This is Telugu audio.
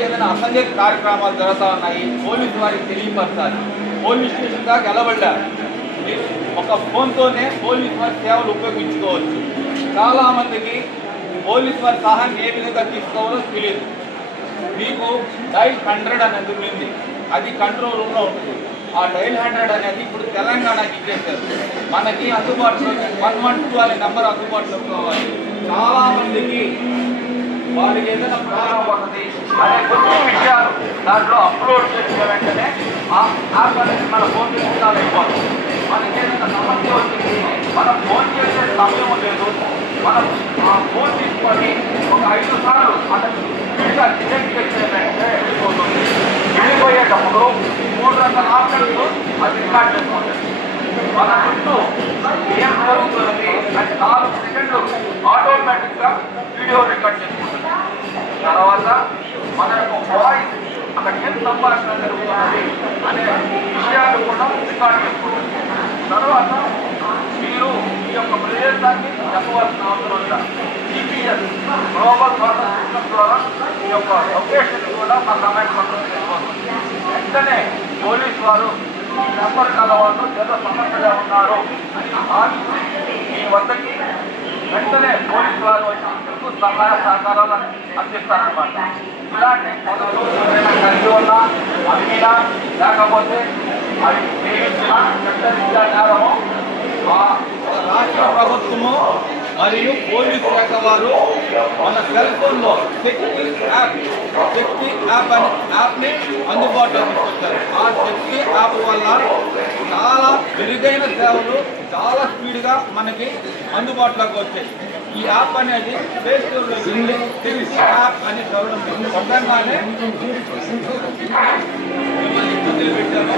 మీకు ఏదైనా అసంఘిక కార్యక్రమాలు జరుగుతూ ఉన్నాయి, పోలీసు వారికి తెలియపరచాలి. పోలీస్ స్టేషన్ దాకా వెళ్ళబడ్డారు. మీరు ఒక ఫోన్తోనే పోలీసు వారి సేవలు ఉపయోగించుకోవచ్చు. చాలామందికి పోలీసు వారి సహాయం ఏ విధంగా తీసుకోవాలో తెలియదు. మీకు డైల్ 100 అనేది ఉంది, అది కంట్రోల్ రూమ్లో ఉంటుంది. ఆ డైల్ 100 అనేది ఇప్పుడు తెలంగాణకి ఇచ్చేసారు. మనకి అందుబాటులో 112 అనే నెంబర్ అందుబాటులో కావాలి. చాలామందికి వారికి ఏదైనా ప్రాబ్లం వస్తుంది అనే కొన్ని విషయాలు దాంట్లో అప్లోడ్ చేసిన వెంటనే ఆ యాప్ అనేది మన ఫోన్ ఇన్స్టాల్ అయిపోతుంది. మనకి ఏదైనా సమస్య వచ్చింది, మనం ఫోన్ చేసే సమయం లేదు, మనం ఆ ఫోన్ తీసుకొని ఒక 5 సార్లు మనకి స్పీడ్గా డిటెక్ట్ చేసే వెంటనే వెళ్ళిపోతుంది. వెళ్ళిపోయేటప్పుడు 3 రకాల ఆప్షన్స్ అది రికార్డ్ చేసుకుంటుంది. మన చుట్టూ ఏం జరుగుతున్నది అది 4 సెకండ్లు ఆటోమేటిక్గా వీడియో రికార్డ్ చేసుకుంటుంది. తర్వాత మన యొక్క వాయిస్ అక్కడ ఏం సంభాషణ జరుగుతున్నది అనే విషయాలు కూడా రికార్డ్ చేసుకుంటుంది. తర్వాత మీరు ఈ యొక్క ప్రదేశాన్ని చెప్పవలసిన అవసరం లేదు. GPS గ్లోబల్ వాటర్ సిస్టమ్ ద్వారా ఈ యొక్క లొకేషన్ కూడా మా కమాండ్ కంట్రోల్ చేసుకోవచ్చు. వెంటనే పోలీసు వారు ఈ నెంబర్ గల వాళ్ళు ఏదో సమస్యగా ఉన్నారు అని భావించి మీ వద్దకి వెంటనే పోలీసు వారు వచ్చి సహాయ సహకారాలు అందిస్తారన్నమాట. ఇలాంటి పనులు ఏదైనా కలిగి ఉన్నా అమ్మినా లేకపోతే అవి చేయించిన చట్టరీత్యా నేరము రాష్ట్ర ప్రభుత్వము మరియు పోలీసు శాఖ వారు మన సెల్ ఫోన్లో శక్తి యాప్ అనే యాప్ని అందుబాటులో తీసుకొచ్చారు. ఆ శక్తి యాప్ వల్ల చాలా మెరుగైన సేవలు చాలా స్పీడ్గా మనకి అందుబాటులోకి వచ్చాయి. ఈ యాప్ అనేది ప్లే స్టోర్లో యాప్ అని చదవడం నిజంగానే పెట్టారు.